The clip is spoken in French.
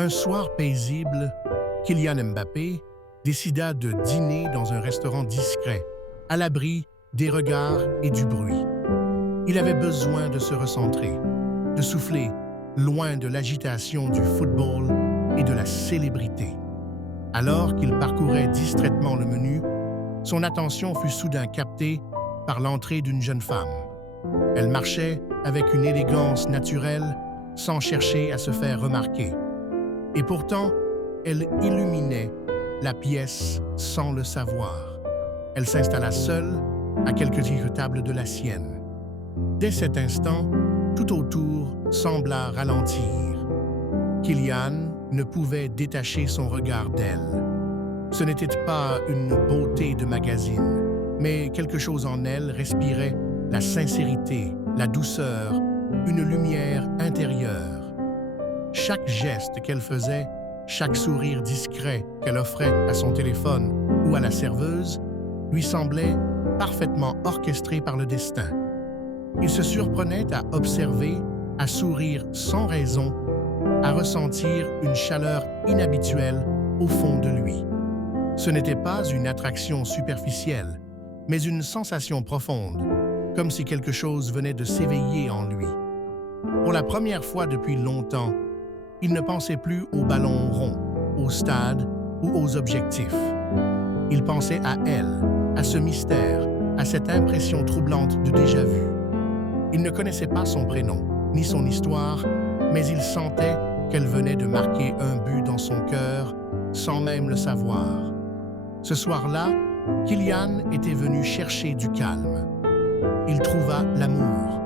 Un soir paisible, Kylian Mbappé décida de dîner dans un restaurant discret, à l'abri des regards et du bruit. Il avait besoin de se recentrer, de souffler loin de l'agitation du football et de la célébrité. Alors qu'il parcourait distraitement le menu, son attention fut soudain captée par l'entrée d'une jeune femme. Elle marchait avec une élégance naturelle, sans chercher à se faire remarquer. Et pourtant, elle illuminait la pièce sans le savoir. Elle s'installa seule à quelques tables de la sienne. Dès cet instant, tout autour sembla ralentir. Kylian ne pouvait détacher son regard d'elle. Ce n'était pas une beauté de magazine, mais quelque chose en elle respirait la sincérité, la douceur, une lumière intérieure. Chaque geste qu'elle faisait, chaque sourire discret qu'elle offrait à son téléphone ou à la serveuse, lui semblait parfaitement orchestré par le destin. Il se surprenait à observer, à sourire sans raison, à ressentir une chaleur inhabituelle au fond de lui. Ce n'était pas une attraction superficielle, mais une sensation profonde, comme si quelque chose venait de s'éveiller en lui. Pour la première fois depuis longtemps, il ne pensait plus au ballon rond, au stade ou aux objectifs. Il pensait à elle, à ce mystère, à cette impression troublante de déjà-vu. Il ne connaissait pas son prénom, ni son histoire, mais il sentait qu'elle venait de marquer un but dans son cœur, sans même le savoir. Ce soir-là, Kylian était venu chercher du calme. Il trouva l'amour,